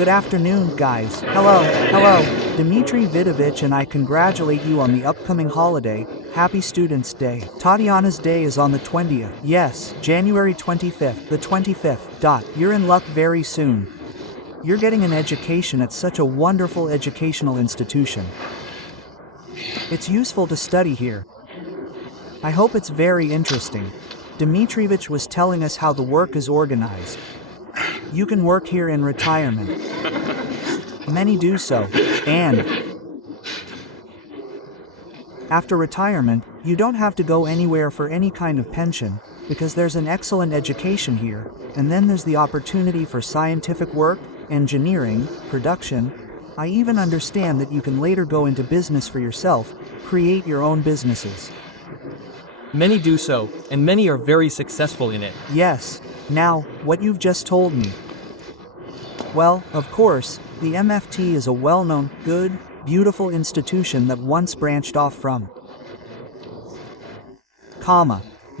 Good afternoon, guys. Hello. Dmitry Vidovich and I congratulate you on the upcoming holiday. Happy Students' Day. Tatiana's day is on the 20th. Yes, January 25th, the 25th. You're in luck very soon. You're getting an education at such a wonderful educational institution. It's useful to study here. I hope it's very interesting. Dmitrievich was telling us how the work is organized. You can work here in retirement. Many do so, and after retirement, you don't have to go anywhere for any kind of pension, because there's an excellent education here, and then there's the opportunity for scientific work, engineering, production. I even understand that you can later go into business for yourself, create your own businesses. Many do so, and many are very successful in it. Yes. Now, what you've just told me. Well, of course, the MFT is a well-known, good, beautiful institution that once branched off from.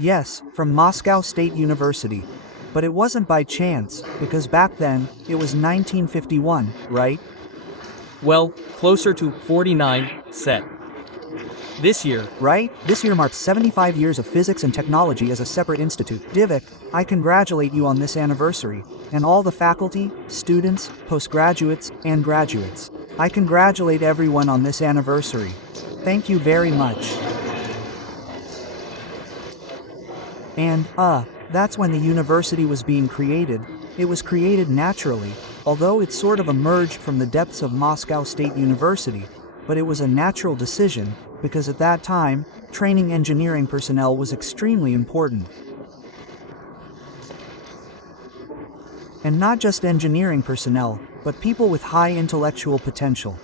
Yes, from Moscow State University. But it wasn't by chance, because back then, it was 1951, right? Well, closer to 49, set. This year, right? This year marks 75 years of physics and technology as a separate institute. Divik, I congratulate you on this anniversary, and all the faculty, students, postgraduates, and graduates. I congratulate everyone on this anniversary. Thank you very much. And, that's when the university was being created. It was created naturally, although it sort of emerged from the depths of Moscow State University, but it was a natural decision, because at that time, training engineering personnel was extremely important. And not just engineering personnel, but people with high intellectual potential.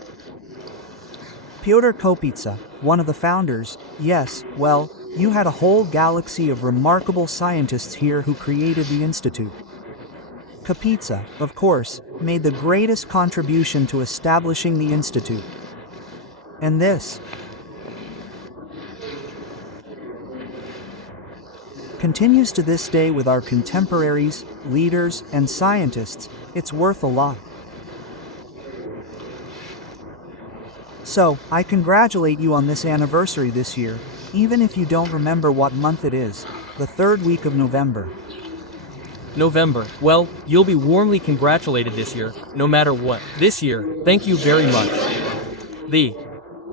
Pyotr Kopitsa, one of the founders, yes, well, you had a whole galaxy of remarkable scientists here who created the institute. Kopitsa, of course, made the greatest contribution to establishing the institute. And this continues to this day with our contemporaries, leaders, and scientists. It's worth a lot. So, I congratulate you on this anniversary this year, even if you don't remember what month it is, the third week of November. November. Well, you'll be warmly congratulated this year, no matter what. This year, thank you very much. The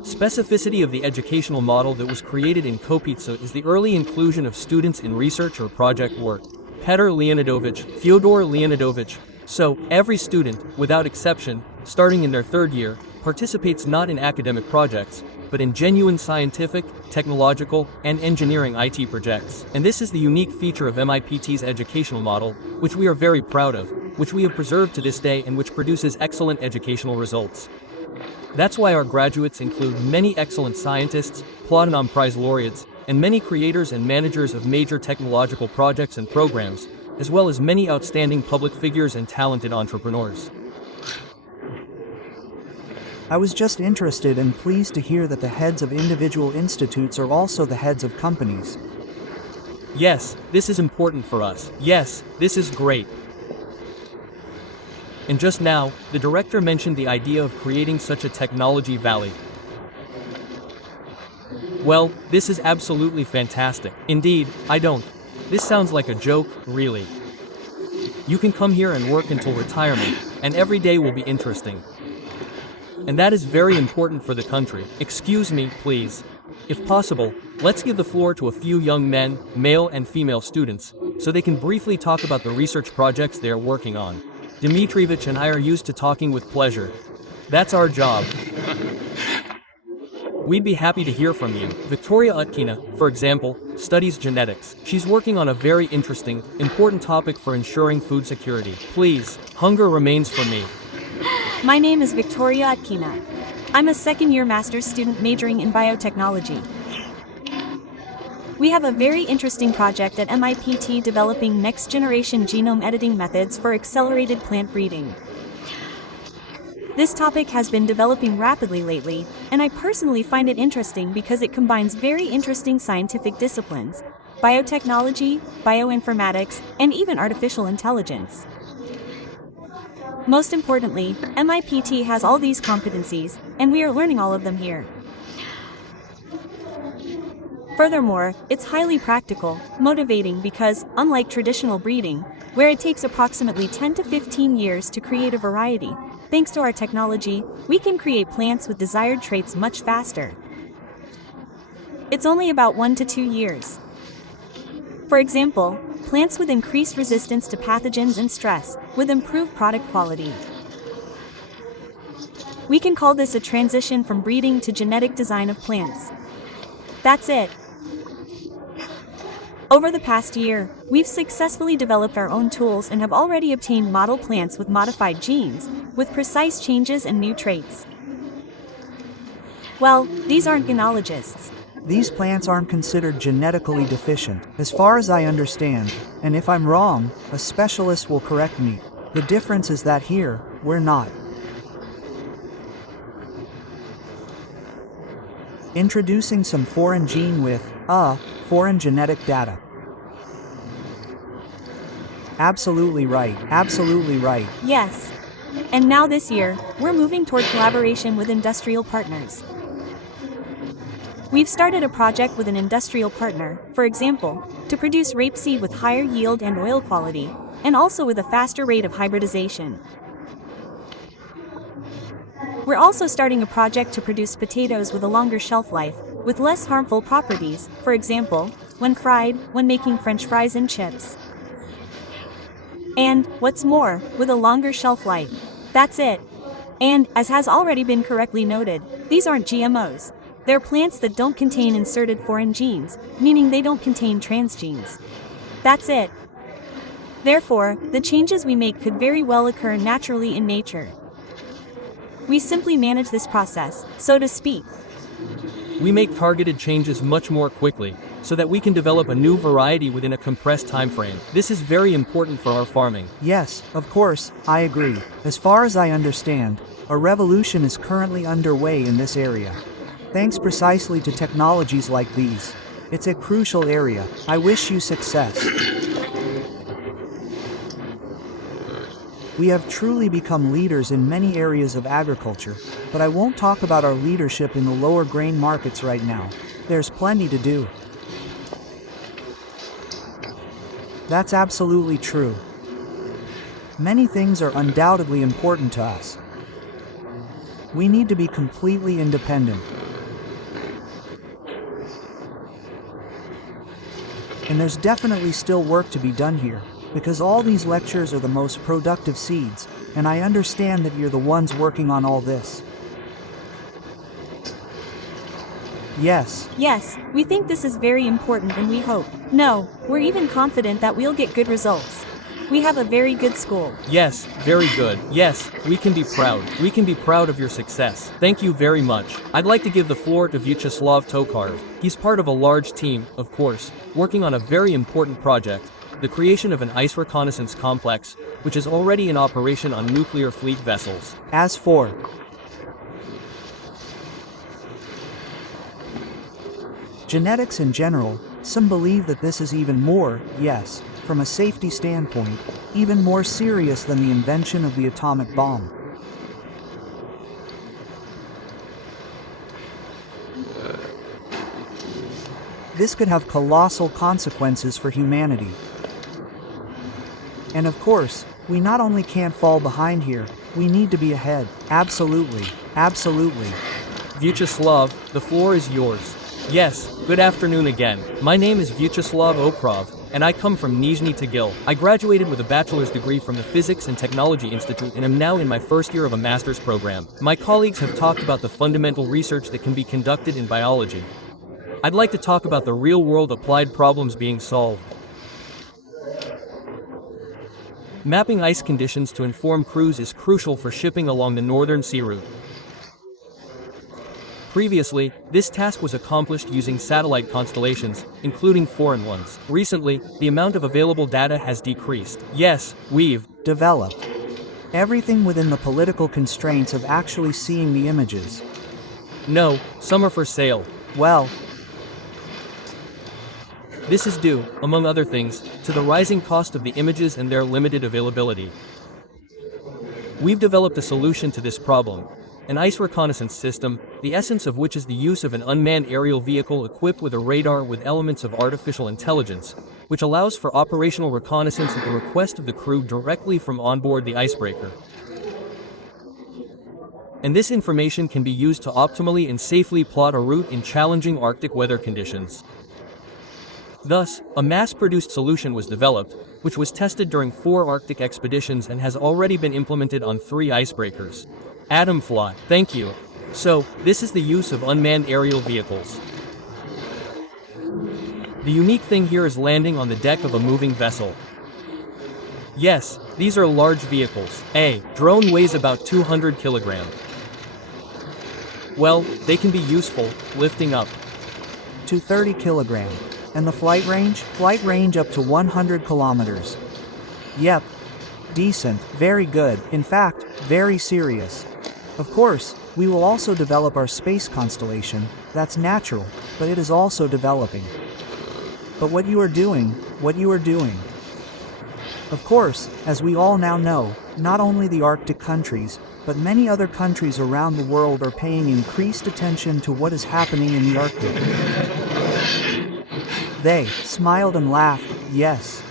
specificity of the educational model that was created in Kopitsa is the early inclusion of students in research or project work. Petr Leonidovich, Fyodor Leonidovich. So, every student, without exception, starting in their third year, participates not in academic projects, but in genuine scientific, technological, and engineering IT projects. And this is the unique feature of MIPT's educational model, which we are very proud of, which we have preserved to this day and which produces excellent educational results. That's why our graduates include many excellent scientists, Platinum Prize laureates, and many creators and managers of major technological projects and programs, as well as many outstanding public figures and talented entrepreneurs. I was just interested and pleased to hear that the heads of individual institutes are also the heads of companies. Yes, this is important for us. Yes, this is great. And just now, the director mentioned the idea of creating such a technology valley. Well, this is absolutely fantastic. Indeed, I don't. This sounds like a joke, really. You can come here and work until retirement, and every day will be interesting. And that is very important for the country. Excuse me, please. If possible, let's give the floor to a few young men, male and female students, so they can briefly talk about the research projects they are working on. Dmitrievich and I are used to talking with pleasure. That's our job. We'd be happy to hear from you. Victoria Utkina, for example, studies genetics. She's working on a very interesting, important topic for ensuring food security. Please, hunger remains for me. My name is Victoria Utkina. I'm a second-year master's student majoring in biotechnology. We have a very interesting project at MIPT developing next-generation genome editing methods for accelerated plant breeding. This topic has been developing rapidly lately, and I personally find it interesting because it combines very interesting scientific disciplines, biotechnology, bioinformatics, and even artificial intelligence. Most importantly, MIPT has all these competencies, and we are learning all of them here. Furthermore, it's highly practical, motivating because, unlike traditional breeding, where it takes approximately 10 to 15 years to create a variety, thanks to our technology, we can create plants with desired traits much faster. It's only about 1 to 2 years. For example, plants with increased resistance to pathogens and stress, with improved product quality. We can call this a transition from breeding to genetic design of plants. That's it. Over the past year, we've successfully developed our own tools and have already obtained model plants with modified genes, with precise changes and new traits. Well, these aren't genealogists. These plants aren't considered genetically deficient, as far as I understand, and if I'm wrong, a specialist will correct me. The difference is that here, we're not. Introducing some foreign gene with, foreign genetic data. Absolutely right, absolutely right. Yes. And now this year, we're moving toward collaboration with industrial partners. We've started a project with an industrial partner, for example, to produce rapeseed with higher yield and oil quality, and also with a faster rate of hybridization. We're also starting a project to produce potatoes with a longer shelf life, with less harmful properties, for example, when fried, when making French fries and chips. And, what's more, with a longer shelf life. That's it. And, as has already been correctly noted, these aren't GMOs. They're plants that don't contain inserted foreign genes, meaning they don't contain transgenes. That's it. Therefore, the changes we make could very well occur naturally in nature. We simply manage this process, so to speak. We make targeted changes much more quickly, so that we can develop a new variety within a compressed time frame. This is very important for our farming. Yes, of course, I agree. As far as I understand, a revolution is currently underway in this area. Thanks precisely to technologies like these. It's a crucial area. I wish you success. We have truly become leaders in many areas of agriculture, but I won't talk about our leadership in the lower grain markets right now. There's plenty to do. That's absolutely true. Many things are undoubtedly important to us. We need to be completely independent. And there's definitely still work to be done here, because all these lectures are the most productive seeds, and I understand that you're the ones working on all this. Yes. Yes, we think this is very important and we hope. No, we're even confident that we'll get good results. We have a very good school. Yes, very good. Yes, we can be proud. We can be proud of your success. Thank you very much. I'd like to give the floor to Vyacheslav Tokarov. He's part of a large team, of course, working on a very important project, the creation of an ice reconnaissance complex, which is already in operation on nuclear fleet vessels. As for genetics in general, some believe that this is even more, yes, from a safety standpoint, even more serious than the invention of the atomic bomb. This could have colossal consequences for humanity. And of course, we not only can't fall behind here, we need to be ahead. Absolutely, absolutely. Vyacheslav, the floor is yours. Yes, good afternoon again. My name is Vyacheslav Oprov, and I come from Nizhny Tagil. I graduated with a bachelor's degree from the Physics and Technology Institute and am now in my first year of a master's program. My colleagues have talked about the fundamental research that can be conducted in biology. I'd like to talk about the real-world applied problems being solved. Mapping ice conditions to inform crews is crucial for shipping along the northern sea route. Previously, this task was accomplished using satellite constellations, including foreign ones. Recently, the amount of available data has decreased. Yes, we've developed everything within the political constraints of actually seeing the images. No, some are for sale. Well, this is due, among other things, to the rising cost of the images and their limited availability. We've developed a solution to this problem. An ice reconnaissance system, the essence of which is the use of an unmanned aerial vehicle equipped with a radar with elements of artificial intelligence, which allows for operational reconnaissance at the request of the crew directly from onboard the Icebreaker. And this information can be used to optimally and safely plot a route in challenging Arctic weather conditions. Thus, a mass-produced solution was developed, which was tested during 4 Arctic expeditions and has already been implemented on 3 icebreakers. Atomfly, thank you. So, this is the use of unmanned aerial vehicles. The unique thing here is landing on the deck of a moving vessel. Yes, these are large vehicles. A drone weighs about 200 kilograms. Well, they can be useful, lifting up to 30 kilogram. And the flight range? Flight range up to 100 kilometers. Yep. Decent, very good, in fact, very serious. Of course, we will also develop our space constellation, that's natural, but it is also developing. But what you are doing. Of course, as we all now know, not only the Arctic countries, but many other countries around the world are paying increased attention to what is happening in the Arctic. They smiled and laughed, yes.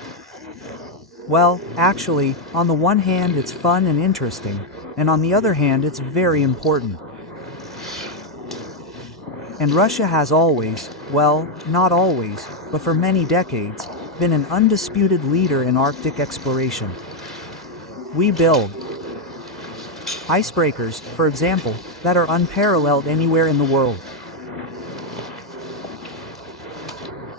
Well, actually, on the one hand it's fun and interesting, and on the other hand it's very important. And Russia has always, well, not always, but for many decades, been an undisputed leader in Arctic exploration. We build icebreakers, for example, that are unparalleled anywhere in the world.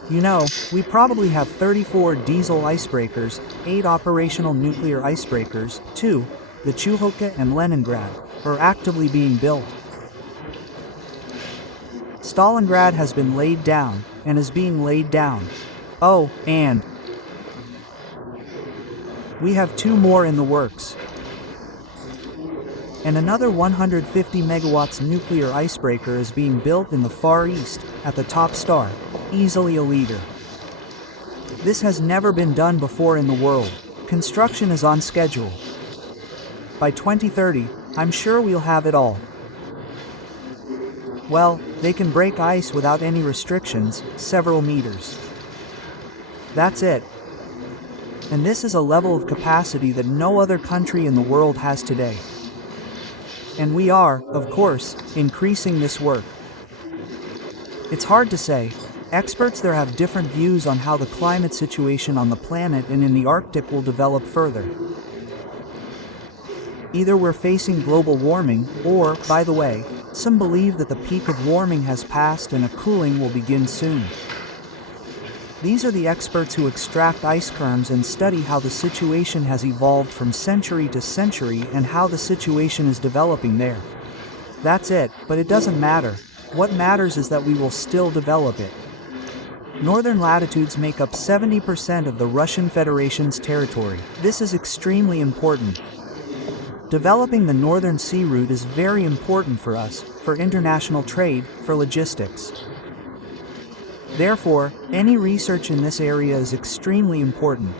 You know, we probably have 34 diesel icebreakers, 8 operational nuclear icebreakers, 2, the Chuhoka and Leningrad, are actively being built. Stalingrad has been laid down, and is being laid down. Oh, and we have 2 more in the works. And another 150 megawatts nuclear icebreaker is being built in the Far East, at the top star, easily a leader. This has never been done before in the world. Construction is on schedule. By 2030, I'm sure we'll have it all. Well, they can break ice without any restrictions, several meters. That's it. And this is a level of capacity that no other country in the world has today. And we are, of course, increasing this work. It's hard to say. Experts there have different views on how the climate situation on the planet and in the Arctic will develop further. Either we're facing global warming, or, by the way, some believe that the peak of warming has passed and a cooling will begin soon. These are the experts who extract ice kerns and study how the situation has evolved from century to century and how the situation is developing there. That's it, but it doesn't matter. What matters is that we will still develop it. Northern latitudes make up 70% of the Russian Federation's territory. This is extremely important. Developing the Northern Sea route is very important for us, for international trade, for logistics. Therefore, any research in this area is extremely important.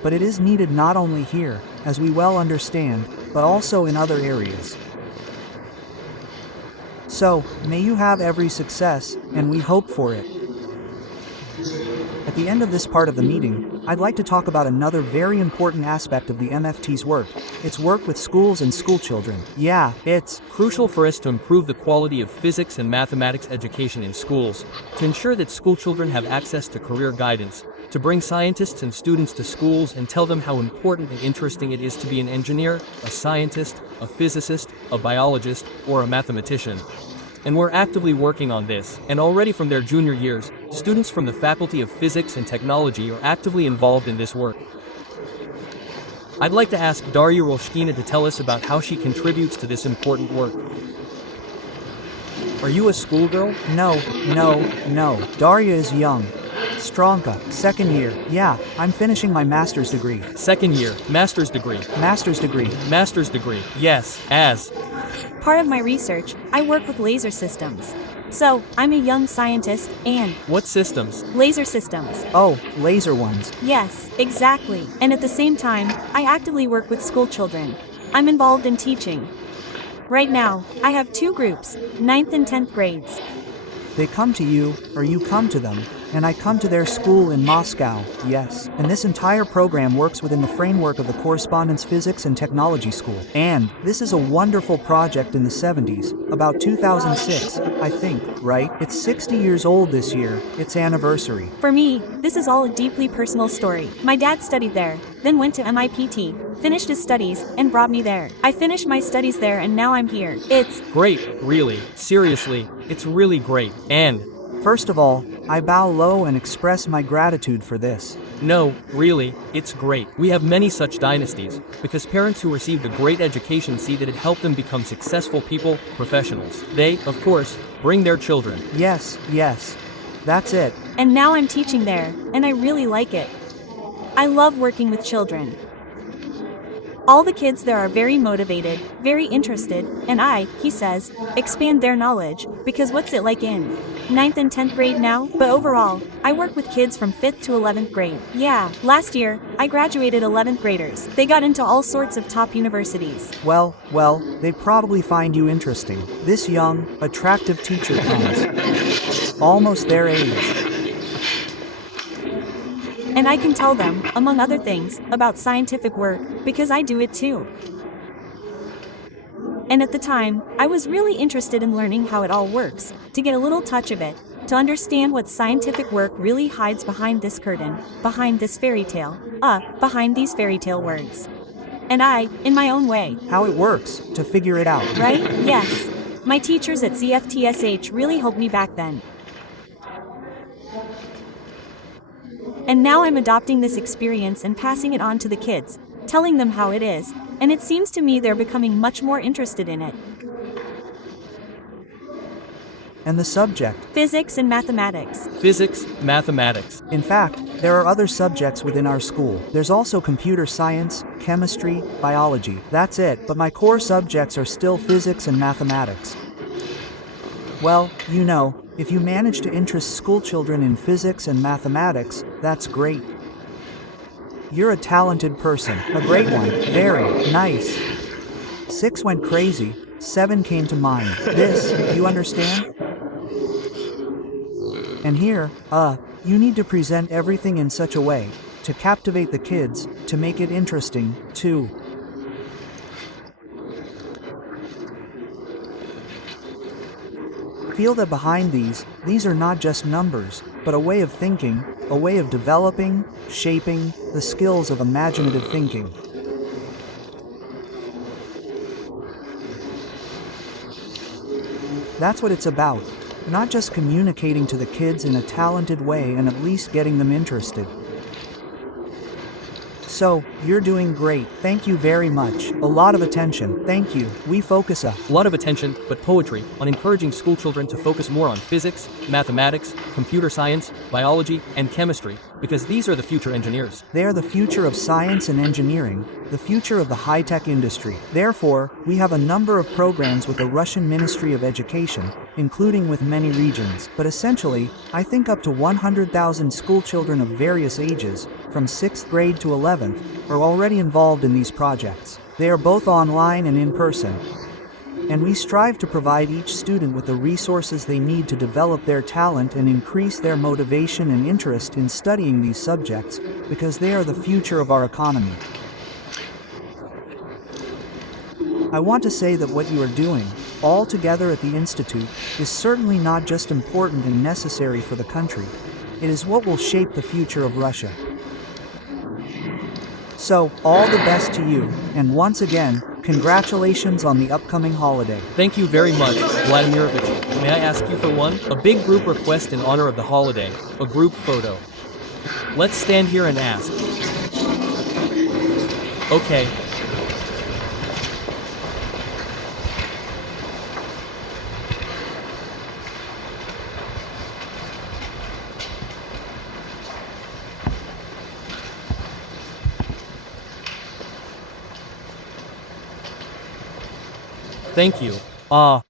But it is needed not only here, as we well understand, but also in other areas. So, may you have every success, and we hope for it. At the end of this part of the meeting, I'd like to talk about another very important aspect of the MFT's work. Its work with schools and schoolchildren. Yeah, it's crucial for us to improve the quality of physics and mathematics education in schools, to ensure that schoolchildren have access to career guidance, to bring scientists and students to schools and tell them how important and interesting it is to be an engineer, a scientist, a physicist, a biologist, or a mathematician. And we're actively working on this, and already from their junior years, students from the Faculty of Physics and Technology are actively involved in this work. I'd like to ask Darya Rolshkina to tell us about how she contributes to this important work. Are you a schoolgirl? No. Darya is young. Stronka, second year. Yeah, I'm finishing my master's degree. Second year, master's degree. Master's degree. Master's degree, yes, as Part of my research, I work with laser systems. So, I'm a young scientist, and what systems? Laser systems. Oh, laser ones. Yes, exactly. And at the same time, I actively work with school children. I'm involved in teaching. Right now, I have two groups, 9th and 10th grades. They come to you, or you come to them, and I come to their school in Moscow, yes. And this entire program works within the framework of the Correspondence Physics and Technology School. And this is a wonderful project in the 70s, about 2006, I think, right? It's 60 years old this year, its anniversary. For me, this is all a deeply personal story. My dad studied there, then went to MIPT, finished his studies, and brought me there. I finished my studies there and now I'm here. It's Great, really, seriously, it's really great. And First of all, I bow low and express my gratitude for this. no, really, it's great. We have many such dynasties, because parents who received a great education see that it helped them become successful people, professionals. They, of course, bring their children. Yes, that's it. And now I'm teaching there, and I really like it. I love working with children. All the kids there are very motivated, very interested, and he says, expand their knowledge, because what's it like in 9th and 10th grade now? But overall, I work with kids from 5th to 11th grade. Yeah, last year, I graduated 11th graders. They got into all sorts of top universities. Well, they probably find you interesting. This young, attractive teacher comes. Almost their age. And I can tell them, among other things, about scientific work, because I do it too. And at the time, I was really interested in learning how it all works, to get a little touch of it, to understand what scientific work really hides behind this curtain, behind this fairy tale, behind these fairy tale words. And I, in my own way. How it works, to figure it out. Right? Yes. My teachers at CFTSH really helped me back then. And now I'm adopting this experience and passing it on to the kids, telling them how it is, and it seems to me they're becoming much more interested in it. And the subject? Physics and mathematics. Physics, mathematics. In fact, there are other subjects within our school. There's also computer science, chemistry, biology. That's it, but my core subjects are still physics and mathematics. Well, you know, if you manage to interest schoolchildren in physics and mathematics, that's great. You're a talented person, a great one, very nice. 6 went crazy, 7 came to mind. This, you understand? And here, you need to present everything in such a way, to captivate the kids, to make it interesting, too. Feel that behind these are not just numbers, but a way of thinking, a way of developing, shaping, the skills of imaginative thinking. That's what it's about, not just communicating to the kids in a talented way and at least getting them interested. So, you're doing great, thank you very much, a lot of attention, thank you, we focus A lot of attention, but poetry, on encouraging schoolchildren to focus more on physics, mathematics, computer science, biology, and chemistry, because these are the future engineers. They are the future of science and engineering, the future of the high-tech industry. Therefore, we have a number of programs with the Russian Ministry of Education, including with many regions. But essentially, I think up to 100,000 schoolchildren of various ages, from 6th grade to 11th, are already involved in these projects. They are both online and in person. And we strive to provide each student with the resources they need to develop their talent and increase their motivation and interest in studying these subjects, because they are the future of our economy. I want to say that what you are doing, all together at the Institute, is certainly not just important and necessary for the country. It is what will shape the future of Russia. So, all the best to you, and once again, congratulations on the upcoming holiday. Thank you very much, Vladimirovich. May I ask you for one? A big group request in honor of the holiday, a group photo. Let's stand here and ask. Okay. Thank you.